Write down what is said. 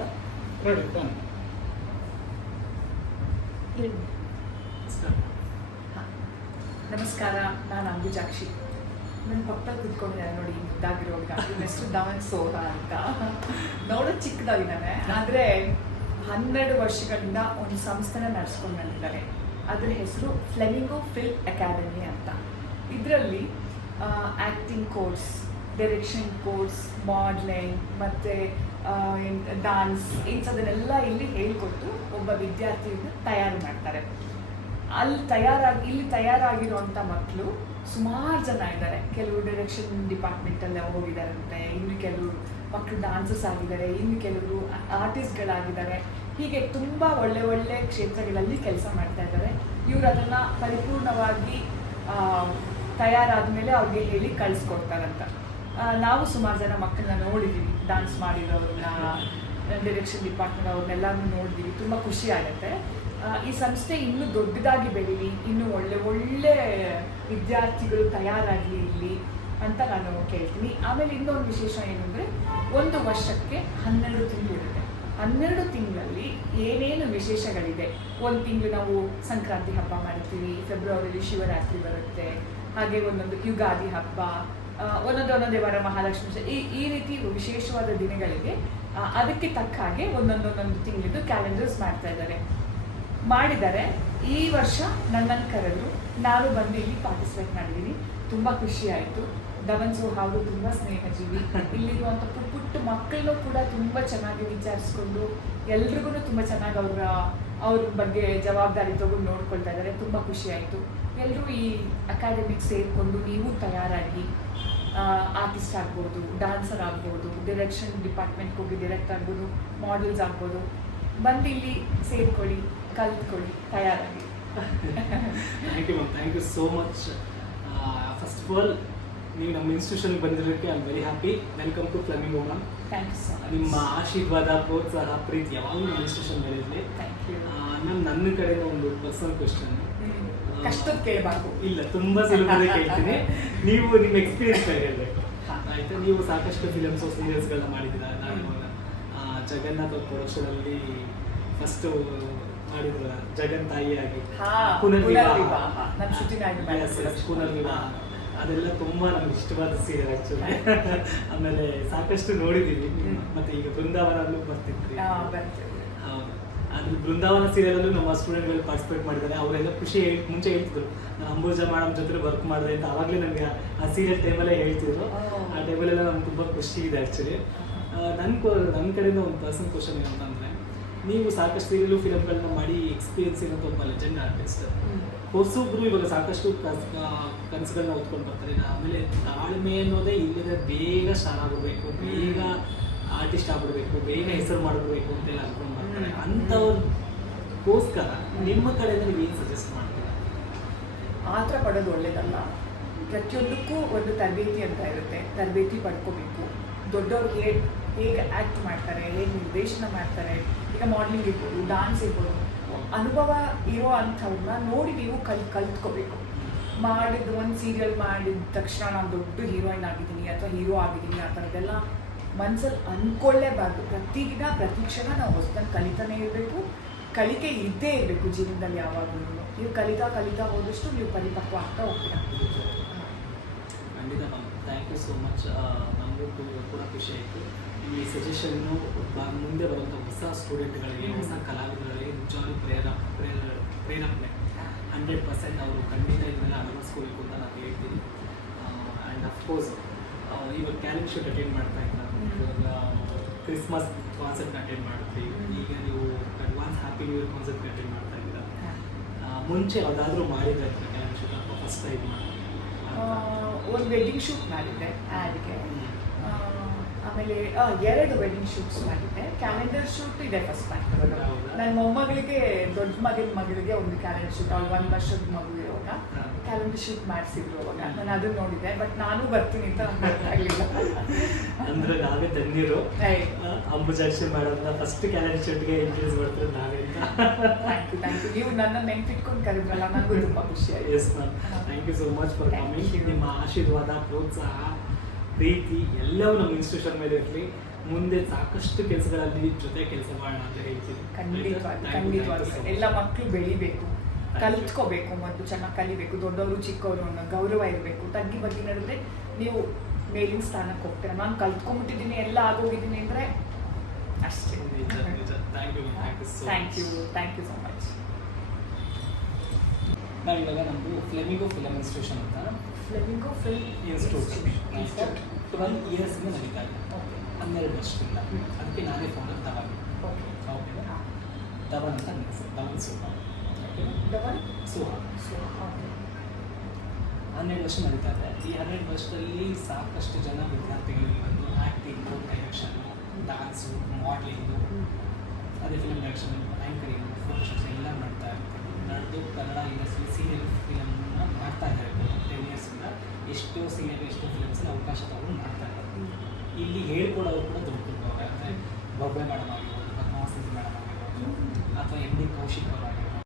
ಅಲ್ಲ ready done ನಮಸ್ಕಾರ, ನಾನು ಅಂಬುಜಾಕ್ಷಿ. ನನ್ನ ಪಕ್ಕದಲ್ಲಿ ಕೂತ್ಕೊಂಡಿದ್ದಾರೆ ನೋಡಿ, ಮುದ್ದಾಗಿರೋ ಹುಡುಗ. ಇವನ ಹೆಸರು ಧವನ್ ಸೋಹ ಅಂತ. ನೋಡೋದು ಚಿಕ್ಕದಾಗಿದ್ದಾನೆ, ಆದರೆ 12 ವರ್ಷಗಳಿಂದ ಒಂದು ಸಂಸ್ಥೆನ ನಡೆಸ್ಕೊಂಡು ಬಂದಿದ್ದಾರೆ. ಅದರ ಹೆಸರು ಫ್ಲೆಮಿಂಗೋ ಫಿಲ್ಮ್ ಅಕಾಡೆಮಿ ಅಂತ. ಇದರಲ್ಲಿ acting course, direction course, modelling ಮತ್ತು ಡಾನ್ಸ್ ಇಂಥದನ್ನೆಲ್ಲ ಇಲ್ಲಿ ಹೇಳ್ಕೊಟ್ಟು ಒಬ್ಬ ವಿದ್ಯಾರ್ಥಿಯನ್ನು ತಯಾರು ಮಾಡ್ತಾರೆ. ಇಲ್ಲಿ ತಯಾರಾಗಿರುವಂಥ ಮಕ್ಕಳು ಸುಮಾರು ಜನ ಇದ್ದಾರೆ. ಕೆಲವರು ಡೈರೆಕ್ಷನ್ ಡಿಪಾರ್ಟ್ಮೆಂಟಲ್ಲಿ ಹೋಗಿದ್ದಾರಂತೆ, ಇನ್ನು ಕೆಲವರು ಮಕ್ಕಳು ಡಾನ್ಸರ್ಸ್ ಆಗಿದ್ದಾರೆ, ಇನ್ನು ಕೆಲವರು ಆರ್ಟಿಸ್ಟ್ಗಳಾಗಿದ್ದಾರೆ. ಹೀಗೆ ತುಂಬ ಒಳ್ಳೆ ಕ್ಷೇತ್ರಗಳಲ್ಲಿ ಕೆಲಸ ಮಾಡ್ತಾ ಇದ್ದಾರೆ. ಇವರು ಅದನ್ನು ಪರಿಪೂರ್ಣವಾಗಿ ತಯಾರಾದ ಮೇಲೆ ಅವ್ರಿಗೆ ಹೇಳಿ ಕಳಿಸ್ಕೊಡ್ತಾರಂತ. ನಾವು ಸುಮಾರು ಜನ ಮಕ್ಕಳನ್ನ ನೋಡಿದ್ದೀವಿ, ಡಾನ್ಸ್ ಮಾಡಿರೋರನ್ನ, ಡೈರೆಕ್ಷನ್ ಡಿಪಾರ್ಟ್ಮೆಂಟ್ ಅವ್ರನ್ನೆಲ್ಲರೂ ನೋಡಿದ್ದೀವಿ. ತುಂಬ ಖುಷಿ ಆಗುತ್ತೆ. ಈ ಸಂಸ್ಥೆ ಇನ್ನೂ ದೊಡ್ಡದಾಗಿ ಬೆಳೀಲಿ, ಇನ್ನೂ ಒಳ್ಳೆ ವಿದ್ಯಾರ್ಥಿಗಳು ತಯಾರಾಗಲಿ ಇಲ್ಲಿ ಅಂತ ನಾನು ಕೇಳ್ತೀನಿ. ಆಮೇಲೆ ಇನ್ನೊಂದು ವಿಶೇಷ ಏನಂದರೆ, ಒಂದು ವರ್ಷಕ್ಕೆ 12 ತಿಂಗಳಿರುತ್ತೆ. 12 ತಿಂಗಳಲ್ಲಿ ಏನೇನು ವಿಶೇಷಗಳಿದೆ. ಒಂದು ತಿಂಗಳು ನಾವು ಸಂಕ್ರಾಂತಿ ಹಬ್ಬ ಮಾಡ್ತೀವಿ, ಫೆಬ್ರವರಿಲಿ ಶಿವರಾತ್ರಿ ಬರುತ್ತೆ, ಹಾಗೆ ಒಂದೊಂದು ಯುಗಾದಿ ಹಬ್ಬ, ಒಂದೊಂದೇ ವಾರ ಮಹಾಲಕ್ಷ್ಮಿ, ಈ ರೀತಿ ವಿಶೇಷವಾದ ದಿನಗಳಿಗೆ ಅದಕ್ಕೆ ತಕ್ಕ ಹಾಗೆ ಒಂದೊಂದು ತಿಂಗಳಿದ್ದು ಕ್ಯಾಲೆಂಡರ್ಸ್ ಮಾಡಿದ್ದಾರೆ. ಈ ವರ್ಷ ನನ್ನನ್ನು ಕರೆದು ನಾನು ಬಂದು ಇಲ್ಲಿ ಪಾರ್ಟಿಸಿಪೇಟ್ ಮಾಡಿದ್ದೀನಿ. ತುಂಬ ಖುಷಿ ಆಯಿತು. ಧವನ್ ಸೋಹ ಅವರು ತುಂಬ ಸ್ನೇಹಜೀವಿ. ಇಲ್ಲಿರುವಂಥ ಪುಟ್ಟ ಮಕ್ಕಳನ್ನು ಕೂಡ ತುಂಬ ಚೆನ್ನಾಗಿ ವಿಚಾರಿಸ್ಕೊಂಡು ಎಲ್ರಿಗೂ ತುಂಬ ಚೆನ್ನಾಗಿ ಅವ್ರ ಬಗ್ಗೆ ಜವಾಬ್ದಾರಿ ತಗೊಂಡು ನೋಡ್ಕೊಳ್ತಾ ಇದ್ದಾರೆ. ತುಂಬ ಖುಷಿ ಆಯಿತು. ಎಲ್ಲರೂ ಈ ಅಕಾಡೆಮಿಗೆ ಸೇರಿಕೊಂಡು ನೀವು ತಯಾರಾಗಿ ಆರ್ಟಿಸ್ಟ್ ಆಗ್ಬೋದು, ಡಾನ್ಸರ್ ಆಗ್ಬೋದು, ಡೈರೆಕ್ಷನ್ ಡಿಪಾರ್ಟ್ಮೆಂಟ್ಗೆ ಹೋಗಿ ಡೈರೆಕ್ಟ್ ಆಗ್ಬೋದು, ಮಾಡೆಲ್ಸ್ ಆಗ್ಬೋದು, ಬಂದು ಇಲ್ಲಿ ಸೇರ್ಕೊಳ್ಳಿ, ಕಲ್ತ್ಕೊಳ್ಳಿ, ತಯಾರಾಗಿ. Thank you ma'am, thank you so much. First of all ನೀವು ನಮ್ಮ ಇನ್ಸ್ಟಿಟ್ಯೂಷನ್ಗೆ ಬಂದಿರೋಕ್ಕೆ I am very happy. Welcome to Flamingo ma'am. Thank you so much. ನಿಮ್ಮ ಆಶೀರ್ವಾದ, ಪ್ರೋತ್ಸಾಹ, ಪ್ರೀತಿ ಯಾವಾಗಲೂ ನಮ್ಮ ಇನ್ಸ್ಟಿಟ್ಯೂಷನ್ ಮೇಲೆ ಇರಲಿ. Thank you. ಮ್ಯಾಮ್, ನನ್ನ ಕಡೆಯಿಂದ ಒಂದು ಪರ್ಸನಲ್ ಕ್ವೆಶ್ಚನ್. ಕಷ್ಟದ ಕೇಳಬಾರ್ದು. ಇಲ್ಲ, ತುಂಬ ಸುಲಭದ ಕೇಳ್ತೀನಿ. ನೀವು ನಿಮ್ಮ ಎಕ್ಸ್ಪೀರಿಯನ್ಸ್ ಹೇಳಬೇಕು ಆಯಿತಾ? ನೀವು ಸಾಕಷ್ಟು ಫಿಲಮ್ಸು, ಸೀರಿಯಲ್ಸ್ಗಳನ್ನ ಮಾಡಿದ್ದೀರಾ. ನಾನು ಜಗನ್ನಾಥ್ ಪ್ರೊಡಕ್ಷನಲ್ಲಿ ಫಸ್ಟು ಮಾಡಿದ್ರ ಜಗನ್ ತಾಯಿಯಾಗಿ ಪುನರ್ವಿವಾಹ, ಅದೆಲ್ಲ ತುಂಬ ನಮ್ಗೆ ಇಷ್ಟವಾದ ಸೀರಿಯಲ್ ಆ್ಯಕ್ಚುಲಿ. ಆಮೇಲೆ ಸಾಕಷ್ಟು ನೋಡಿದ್ದೀವಿ. ಮತ್ತು ಈಗ ಬೃಂದಾವನಲ್ಲೂ ಬರ್ತಿದ್ವಿ. ಅದು ಬೃಂದಾವನ ಸೀರಿಯಲಲ್ಲೂ ನಮ್ಮ ಸ್ಟೂಡೆಂಟ್ಗಳು ಪಾರ್ಟಿಸಿಪೇಟ್ ಮಾಡಿದ್ದಾರೆ. ಅವರೆಲ್ಲ ಮುಂಚೆ ಹೇಳ್ತಿದ್ರು, ನಾನು ಅಂಬುಜಾ ಮೇಡಮ್ ಜೊತೆ ವರ್ಕ್ ಮಾಡಿದೆ ಅಂತ. ಆವಾಗಲೇ ನನಗೆ ಆ ಸೀರಿಯಲ್ ಟೈಮಲ್ಲೇ ಹೇಳ್ತಿದ್ರು. ಆ ಟೈಮಲ್ಲೆಲ್ಲ ನಮ್ಗೆ ತುಂಬ ಖುಷಿ ಇದೆ ಆ್ಯಕ್ಚುಲಿ. ನನ್ನ ಕಡೆಯಿಂದ ಒಂದು ಪರ್ಸನಲ್ ಕ್ವಶನ್ ಏನಂತಂದರೆ, ನೀವು ಸಾಕಷ್ಟು ಸೀರಿಯಲು ಫಿಲಮ್ಗಳನ್ನ ಮಾಡಿ ಎಕ್ಸ್ಪೀರಿಯನ್ಸ್ ಇರೋಂಥ ಒಬ್ಬ ಲೆಜೆಂಡ್ ಆರ್ಟಿಸ್ಟ್. ಹೊಸೊಬ್ರು ಇವಾಗ ಸಾಕಷ್ಟು ಕನಸುಗಳನ್ನ ಹೊತ್ಕೊಂಡು ಬರ್ತಾರೆ. ಆಮೇಲೆ ತಾಳ್ಮೆ ಅನ್ನೋದೇ ಇಲ್ಲದೆ ಬೇಗ ಸ್ಟಾರ್ ಆಗಬೇಕು, ಬೇಗ ಆರ್ಟಿಸ್ಟ್ ಆಗ್ಬಿಡ್ಬೇಕು, ಬೇಗ ಹೆಸರು ಮಾಡಬೇಕು ಅಂತೆಲ್ಲ ಅನ್ಕೊಂಡು ಬರ್ತಾರೆ. ಅಂಥವ್ರಿಗೋಸ್ಕರ ನಿಮ್ಮ ಕಡೆಯಿಂದ ನೀವು ಏನು ಸಜೆಸ್ಟ್ ಮಾಡ್ತೀರಾ? ಆತರ ಪಡೋದು ಒಳ್ಳೇದಲ್ಲ. ಪ್ರತಿಯೊಂದಕ್ಕೂ ಒಂದು ತರಬೇತಿ ಅಂತ ಇರುತ್ತೆ, ತರಬೇತಿ ಪಡ್ಕೋಬೇಕು. ದೊಡ್ಡವ್ರು ಹೇಗೆ ಆ್ಯಕ್ಟ್ ಮಾಡ್ತಾರೆ, ಹೇಗೆ ನಿರ್ದೇಶನ ಮಾಡ್ತಾರೆ, ಈಗ ಮಾಡಲಿಂಗ್ ಇರ್ಬೋದು, ಡಾನ್ಸ್ ಇರ್ಬೋದು, ಅನುಭವ ಇರೋ ಅಂಥವ್ರನ್ನ ನೋಡಿ ನೀವು ಕಲ್ತ್ಕೋಬೇಕು. ಮಾಡಿದ್ದು ಒಂದು ಸೀರಿಯಲ್ ಮಾಡಿದ ತಕ್ಷಣ ನಾನು ದೊಡ್ಡ ಹೀರೋಯಿನ್ ಆಗಿದ್ದೀನಿ ಅಥವಾ ಹೀರೋ ಆಗಿದ್ದೀನಿ ಆ ಥರದ್ದೆಲ್ಲ ಮನಸ್ಸಲ್ಲಿ ಅಂದ್ಕೊಳ್ಳೇಬಾರ್ದು. ಪ್ರತಿದಿನ ಪ್ರತಿ ಕ್ಷಣ ನಾವು ಹೊಸದನ್ನು ಕಲಿತಾನೇ ಇರಬೇಕು. ಕಲಿಕೆ ಇದ್ದೇ ಇರಬೇಕು ಜೀವನದಲ್ಲಿ ಯಾವಾಗಲೂ. ನೀವು ಕಲಿತಾ ಹೋದಷ್ಟು ನೀವು ಪರಿಪಕ್ವ ಆಗ್ತಾ ಹೋಗ್ತೀರಾ. ಖಂಡಿತ ma'am, thank you so much. ನಮಗೂ ಕೂಡ ಖುಷಿ ಆಯಿತು. ಈ ಸಜೆಷನ್ನು ಮುಂದೆ ಬರುವಂಥ ಹೊಸ ಸ್ಟೂಡೆಂಟ್ಗಳಿಗೆ, ಹೊಸ ಕಲಾವಿದರಿಗೆ ನಿಜವಾಗ್ಲೂ ಪ್ರೇರಣೆ 100% ಅವರು ಖಂಡಿತ ಇದನ್ನೆಲ್ಲ ಅಳವಡಿಸ್ಕೋಬೇಕು ಅಂತ ನಾನು ಹೇಳ್ತೀನಿ. ಆ್ಯಂಡ್ ಅಫ್ಕೋರ್ಸ್ ಇವಾಗ ಟ್ಯಾಲೆಂಟ್ ಶೋಟ್ ಅಟೆಂಡ್ ಮಾಡ್ತಾ ಇದ್ದಾರೆ. ಇವಾಗ ಕ್ರಿಸ್ಮಸ್ ಕಾನ್ಸರ್ಟ್ನ ಅಟೆಂಡ್ ಮಾಡ್ತೀವಿ. ಈಗ ನೀವು ಅಡ್ವಾನ್ಸ್ ಹ್ಯಾಪಿ ನ್ಯೂ ಇಯರ್ ಕಾನ್ಸರ್ಟ್ನ ಅಟೆಂಡ್ ಮಾಡ್ತಾ ಇದ್ದೀರಾ. ಮುಂಚೆ ಯಾವುದಾದ್ರೂ ಮಾಡಿದ್ರೆ ಟ್ಯಾಲೆಂಟ್ ಶೋಟ್ ಅಥವಾ ಫಸ್ಟ್ ಟೈಮ್ ಒಂದು ವೆಡ್ಡಿಂಗ್ ಶೂಟ್ ಮಾಡಿದ್ದೆ ಆ್ಯಡ್ಗೆ. ಆಮೇಲೆ 2 ವೆಡ್ಡಿಂಗ್ ಶೂಟ್ಸ್ ಮಾಡಿದ್ದೆ. ಕ್ಯಾಲೆಂಡರ್ ಶೂಟ್ ಇದೆ ಫಸ್ಟ್ ಮಾಡಿರೋದು. ನನ್ನ ಮೊಮ್ಮಗಳಿಗೆ, ದೊಡ್ಡ ಮಗಳಿಗೆ ಒಂದು ಕ್ಯಾಲೆಂಡರ್ ಶೂಟ್, ಅವ್ಳು 1 ವರ್ಷದ ಮಗು ಇರುವಾಗ ಕ್ಯಾಲೆಂಡರ್ ಶೂಟ್ ಮಾಡಿಸಿದ್ರು. ಅವಾಗ ನಾನು ಅದನ್ನು ನೋಡಿದ್ದೆ. ಬಟ್ ನಾನು ಬರ್ತೀನಿ ಅಂತ ಗೊತ್ತಾಗಲಿಲ್ಲ. ಅಂದರೆ ನಾವೇ ಧನ್ಯರು. ಅಂಬುಜಾಕ್ಷಿ ಮಾಡೋದನ್ನ ಫಸ್ಟ್ ಕ್ಯಾಲೆಂಡರ್ ಶೂಟ್ಗೆ ಇಂಟ್ರೊಡ್ಯೂಸ್ ಮಾಡ್ತಾರೆ ನಾವೇ ಅಂತ. Thank you. ನೀವು ನನ್ನ ನೆನ್ಪಿಟ್ಕೊಂಡು ಕರೆದ್ರಲ್ಲ, ನನಗೂ ತುಂಬ ಖುಷಿ ಆಯಿತು. Yes ma'am, thank you so much for coming. ನಿಮ್ಮ ಆಶೀರ್ವಾದ, ಪ್ರೋತ್ಸಾಹ, ಪ್ರೀತಿ ಎಲ್ಲವೂ ನಮ್ಮ ಇನ್ಸ್ಟಿಟ್ಯೂಷನ್ ಮೇಲೆ ಇರಲಿ. ಮುಂದೆ ಸಾಕಷ್ಟು ಕೆಲಸಗಳಲ್ಲಿ ಜೊತೆ ಕೆಲಸ ಮಾಡೋಣ ಅಂತ ಹೇಳ್ತೀನಿ. ಖಂಡಿತವಾಗಿ ಎಲ್ಲ ಮಕ್ಕಳು ಬೆಳಿಬೇಕು, ಕಲ್ತ್ಕೋಬೇಕು, ಮತ್ತು ಚೆನ್ನಾಗಿ ಕಲಿಬೇಕು, ದೊಡ್ಡವರು ಚಿಕ್ಕವರು ಅನ್ನೋ ಗೌರವ ಇರಬೇಕು. ತಗ್ಗಿ ಬಗ್ಗೆ ನಡೆದ್ರೆ ನೀವು ಮೇಲಿನ ಸ್ಥಾನಕ್ಕೆ ಹೋಗ್ತೀರ. ನಾನು ಕಲ್ತ್ಕೊಂಡ್ಬಿಟ್ಟಿದ್ದೀನಿ, ಎಲ್ಲ ಆಗೋಗಿದ್ದೀನಿ ಅಂದರೆ ಅಷ್ಟೇ. Thank you so much. ನಾವಿವಾಗ ನಮ್ಮದು ಫ್ಲೆಮಿಂಗೋ ಫಿಲಮ್ ಇನ್ಸ್ಟಿಟ್ಯೂಷನ್ ಅಂತ ಫ್ಲೆಮಿಂಗೋ ಫಿಲ್ಮ್ ಇನ್ಸ್ಟಿಟ್ಯೂಟ್ 12 ಇಯರ್ಸಿಂದ ನಡೀತಾ ಇದೆ, 12 ವರ್ಷದಿಂದ. ಅದಕ್ಕೆ ನಾನೇ ಫೌಂಡರ್ ಧವನ್. ಓಕೆನಾ? ಧವನ್ ಅಂತ ನನ್ನ ಹೆಸರು, ಧವನ್ ಸೋಹಾ. ಧವನ್ ಸೋಹಾ 12 ವರ್ಷ ನಡೀತಾ ಇದೆ. ಈ 12 ವರ್ಷದಲ್ಲಿ ಸಾಕಷ್ಟು ಜನ ವಿದ್ಯಾರ್ಥಿಗಳಿಗೆ ಬಂದು ಆ್ಯಕ್ಟಿಂಗು, ಡೈರೆಕ್ಷನ್ನು, ಡ್ಯಾನ್ಸು, ಮಾಡಲಿಂಗು, ಅದೇ ಫಿಲ್ಮ್ ಡೈರೆಕ್ಷನ್, ಆ್ಯಂಕರಿಂಗು, ಫೋಟೋಶೂಟ್ಸ್ ಎಲ್ಲ ಮಾಡ್ತಾ ಇರ್ತಾರೆ. ನಡೆದು ಕನ್ನಡ ಇಂಡಸ್ಟ್ರಿ ಸೀರಿಯಲ್ ಫಿಲಮ್ನ ಮಾಡ್ತಾ ಇದ್ದಾರೆ. 10 ಇಯರ್ಸಿಂದ ಎಷ್ಟೋ ಸೀರಿಯಲ್, ಎಷ್ಟೋ ಫಿಲಮ್ಸಲ್ಲಿ ಅವಕಾಶ ತಗೊಂಡು ಮಾಡ್ತಾ ಇದ್ದಾರೆ. ಇಲ್ಲಿ ಹೇಳ್ಕೊಡೋರು ಕೂಡ ದೊಡ್ಡ ದೊಡ್ಡವ್ರೆ, ಅಂದರೆ ಬೊಬ್ಬೆ ಮೇಡಮ್ ಆಗಿರ್ಬೋದು, ಪದ್ಮಾವತಿ ಮೇಡಮ್ ಆಗಿರ್ಬೋದು, ಅಥವಾ ಎಂ ಡಿ ಕೌಶಿಕ್ ಅವರು